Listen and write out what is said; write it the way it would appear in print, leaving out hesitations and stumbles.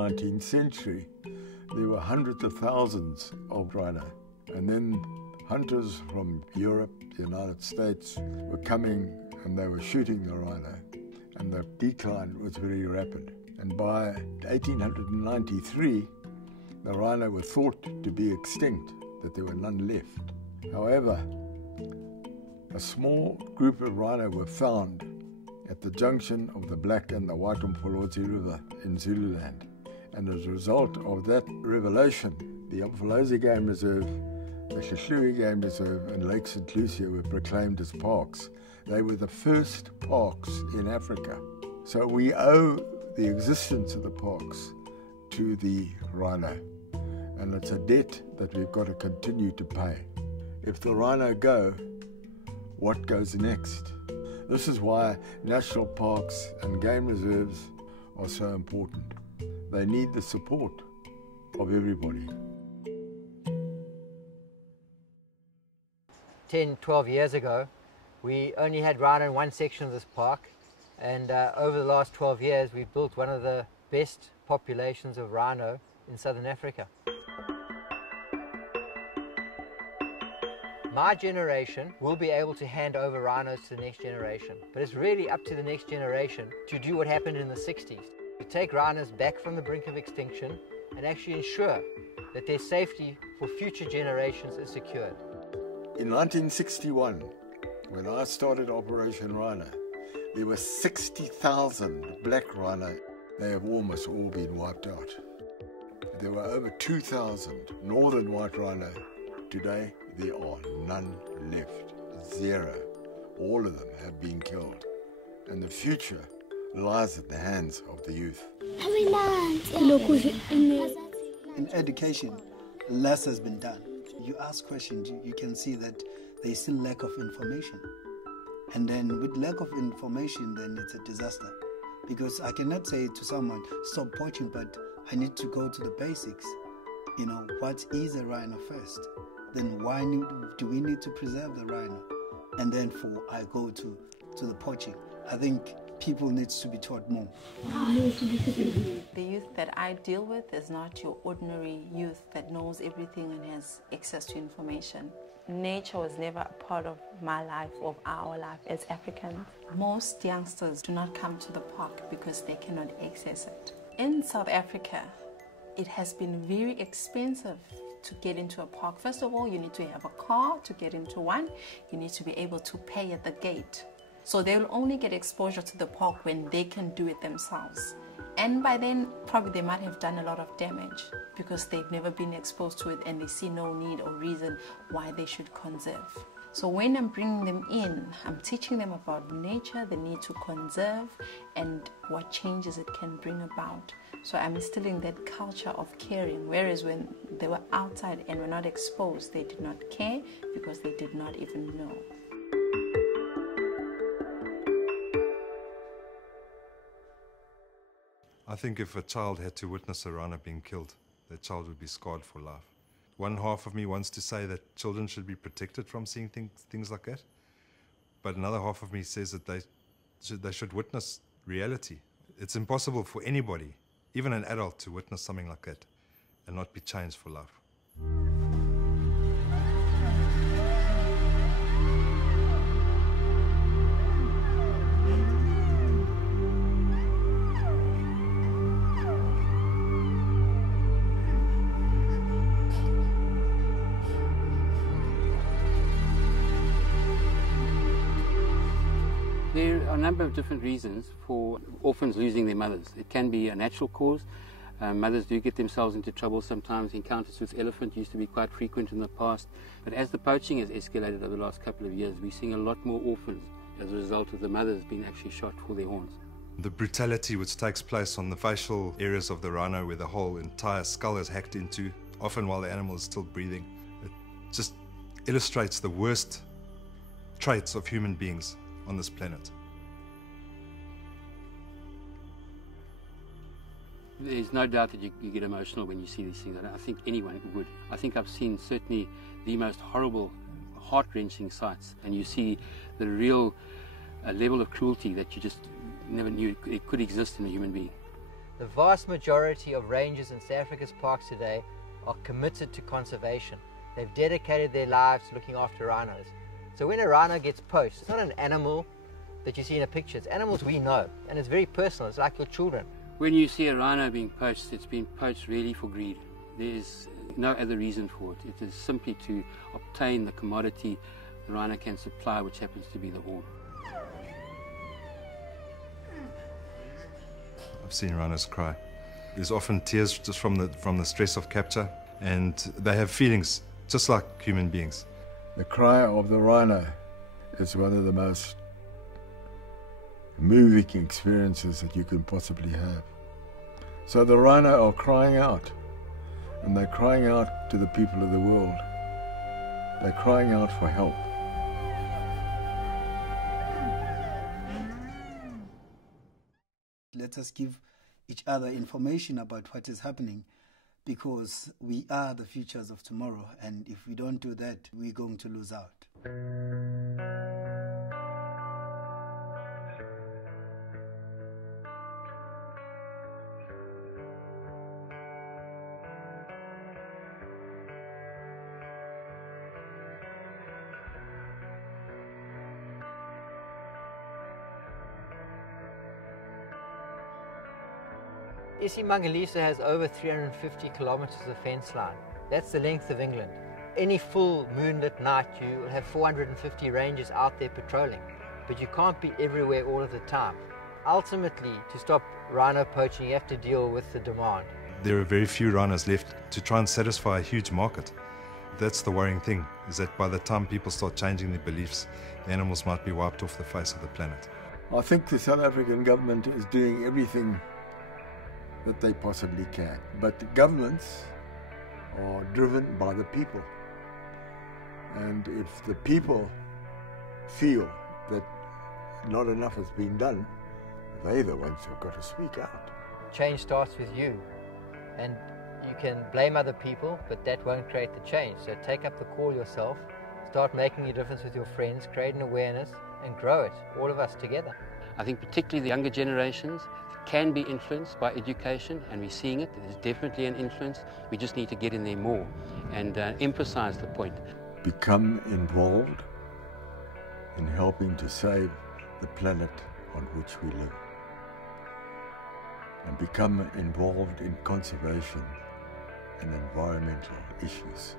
19th century, there were hundreds of thousands of rhino. And then hunters from Europe, the United States, were coming and they were shooting the rhino. And the decline was very rapid. And by 1893, the rhino were thought to be extinct, that there were none left. However, a small group of rhino were found at the junction of the Black and the White Umfolozi River in Zululand. And as a result of that revelation, the Umfolozi Game Reserve, the Hluhluwe Game Reserve and Lake St. Lucia were proclaimed as parks. They were the first parks in Africa. So we owe the existence of the parks to the rhino. And it's a debt that we've got to continue to pay. If the rhino go, what goes next? This is why national parks and game reserves are so important. They need the support of everybody. 10, 12 years ago, we only had rhino in one section of this park, and over the last 12 years we've built one of the best populations of rhino in southern Africa. My generation will be able to hand over rhinos to the next generation, but it's really up to the next generation to do what happened in the 60s, to take rhinos back from the brink of extinction and actually ensure that their safety for future generations is secured. In 1961, when I started Operation Rhino, there were 60,000 black rhino. They have almost all been wiped out. There were over 2,000 northern white rhino. Today, there are none left. Zero. All of them have been killed. And the future lies at the hands of the youth. In education, less has been done. You ask questions, you can see that there is still lack of information. And then with lack of information, then it's a disaster. Because I cannot say to someone, stop poaching, but I need to go to the basics. You know, what is a rhino first? Then why do we need to preserve the rhino? And then I go to the poaching. I think people need to be taught more. The youth that I deal with is not your ordinary youth that knows everything and has access to information. Nature was never a part of my life or our life as Africans. Most youngsters do not come to the park because they cannot access it. In South Africa, it has been very expensive to get into a park. First of all, you need to have a car to get into one. You need to be able to pay at the gate. So they'll only get exposure to the park when they can do it themselves. And by then, probably they might have done a lot of damage because they've never been exposed to it and they see no need or reason why they should conserve. So when I'm bringing them in, I'm teaching them about nature, the need to conserve, and what changes it can bring about. So I'm instilling that culture of caring, whereas when they were outside and were not exposed, they did not care because they did not even know. I think if a child had to witness a rhino being killed, that child would be scarred for life. One half of me wants to say that children should be protected from seeing things like that, but another half of me says that they should witness reality. It's impossible for anybody, even an adult, to witness something like that and not be changed for life. There are a number of different reasons for orphans losing their mothers. It can be a natural cause. Mothers do get themselves into trouble sometimes. Encounters with elephant used to be quite frequent in the past. But as the poaching has escalated over the last couple of years, we're seeing a lot more orphans as a result of the mothers being actually shot for their horns. The brutality which takes place on the facial areas of the rhino, where the whole entire skull is hacked into, often while the animal is still breathing, it just illustrates the worst traits of human beings on this planet. There's no doubt that you get emotional when you see these things. I think anyone would. I think I've seen certainly the most horrible, heart-wrenching sights, and you see the real level of cruelty that you just never knew it could exist in a human being. The vast majority of rangers in South Africa's parks today are committed to conservation. They've dedicated their lives to looking after rhinos. So when a rhino gets poached, it's not an animal that you see in a picture, it's animals we know, and it's very personal, it's like your children. When you see a rhino being poached, it's been poached really for greed. There is no other reason for it. It is simply to obtain the commodity the rhino can supply, which happens to be the horn. I've seen rhinos cry. There's often tears just from the stress of capture, and they have feelings just like human beings. The cry of the rhino is one of the most moving experiences that you can possibly have. So the rhino are crying out, and they're crying out to the people of the world. They're crying out for help. Let us give each other information about what is happening, because we are the futures of tomorrow, and if we don't do that, we're going to lose out. Isimangalisa has over 350 kilometers of fence line. That's the length of England. Any full moonlit night you will have 450 rangers out there patrolling, but you can't be everywhere all of the time. Ultimately, to stop rhino poaching, you have to deal with the demand. There are very few rhinos left to try and satisfy a huge market. That's the worrying thing, is that by the time people start changing their beliefs, the animals might be wiped off the face of the planet. I think the South African government is doing everything that they possibly can. But the governments are driven by the people. And if the people feel that not enough has been done, they're the ones who've got to speak out. Change starts with you, and you can blame other people, but that won't create the change. So take up the call yourself, start making a difference with your friends, create an awareness, and grow it, all of us together. I think particularly the younger generations can be influenced by education, and we're seeing it. There's definitely an influence. We just need to get in there more and emphasize the point. Become involved in helping to save the planet on which we live, and become involved in conservation and environmental issues.